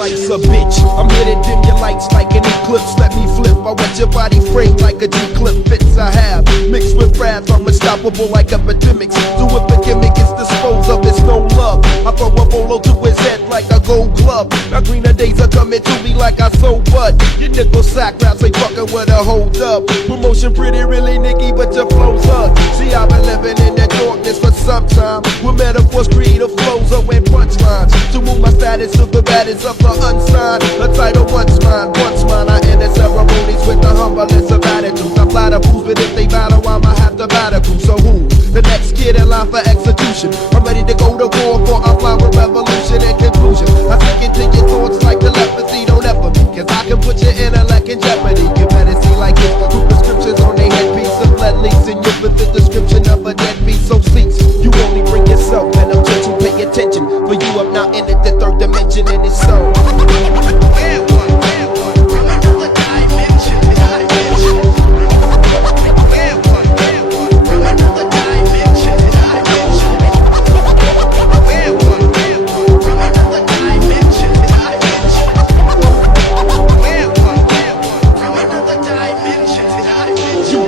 Life's a bitch, I'm here to dim your lights like an eclipse. Let me flip, I want your body framed like a G-clip. Fits I have, mixed with wrath, I'm unstoppable like epidemics. Do if the gimmick is disposed of, it's no love. I throw a bolo to his head like a gold glove. Now greener days are coming to me like I sold bud. Your nickel sack raps ain't fucking with a hold up. Promotion pretty really nicky, but your flow's up. See, I've been living in the darkness for some time, with metaphors, creative flows, and punchlines. To move my status to the baddest of the unsigned. The title once mine, I end the ceremonies with the humblest of attitudes. I fly the fools, but if they battle, I'ma have to battle crew. So who? The next kid in line for execution. I'm ready to go to war for a flower revolution and conclusion. I sink into your thoughts like telepathy, don't ever me, cause I can put your intellect in jeopardy. You better see like it, with prescriptions on their headpiece of lead leaks, and you fit the description of a deadbeat. So cease, you only bring yourself, and I'm just to pay attention. For you, I'm now in the third dimension, and it's so.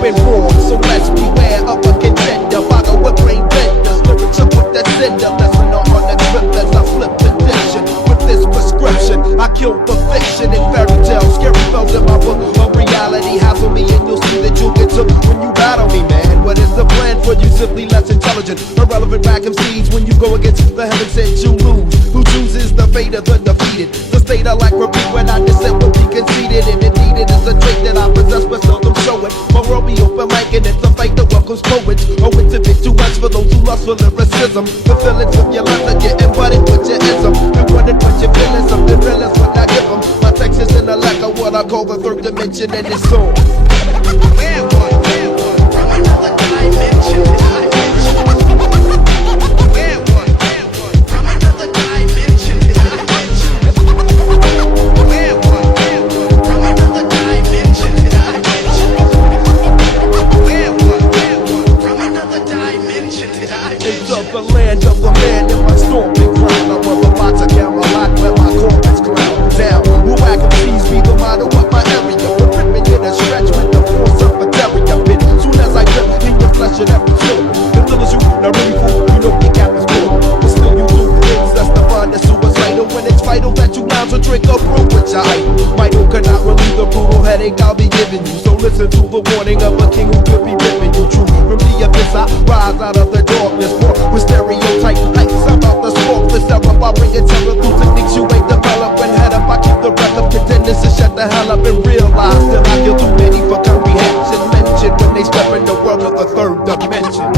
So let's beware of a contender. Bother with brain benders, lyrics up with that sender. Lesson on the trip as I flip the diction. With this prescription, I kill the fiction and fairy tales. Scary spells in my book of reality. Hassle me and you'll see that you'll get took when you battle me, man. What is the plan for you? Simply less intelligent. Irrelevant back MCs when you go against the heaven sent you lose. Who chooses the fate of the defeated? The state I like repeat when I dissent will be conceded. And indeed it is a trait that I possess but seldom show it. My world be open mic and it's a fight that welcomes poets. Oh, it's a bit too much for those who lust for lyricism. The feelings of your life are getting butted with your ism. You wondered what you're feeling, something real is what I give them. My text is in the lack of what I call the third dimension, and it's on. We're one, from another dimension. The land of the man in my stomping ground. I wear a box of Camelot where my corpus ground down. Who I can seize be the motto of my area. The ripping in a stretch with the force of a terrier pit. Soon as I grip in your flesh and every chill. Until as you not really fool, you know your cap is full. But still you do things that's the fun that's suicidal. When it's vital that you lounge or drink a brew with your idol. Michael cannot relieve the brutal headache I'll be giving you. So listen to the warning of a king who could be ripping you true. From the abyss I rise out of the darkness. With stereotype heights, I'm about to smoke this up. I bring it terror through techniques you ain't developed. When head up, I keep the breath of contenders to shut the hell up and realize that I feel too many for comprehension. Mention when they step in the world of the third dimension.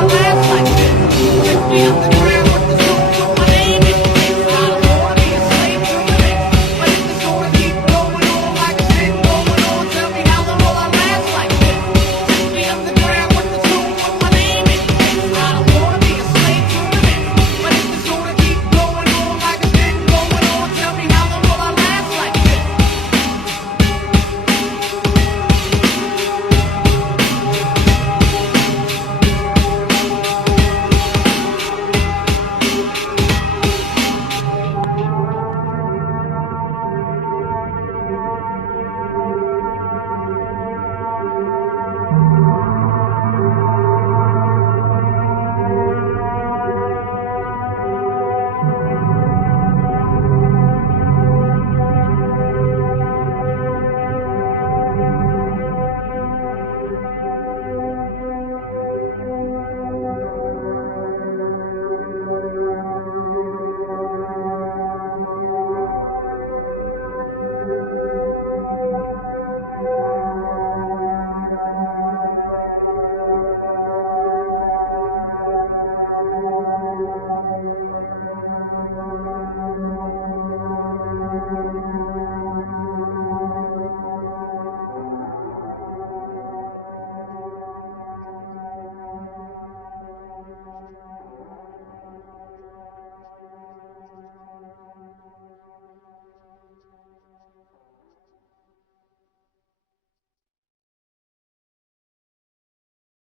the last like this. 6 p.m.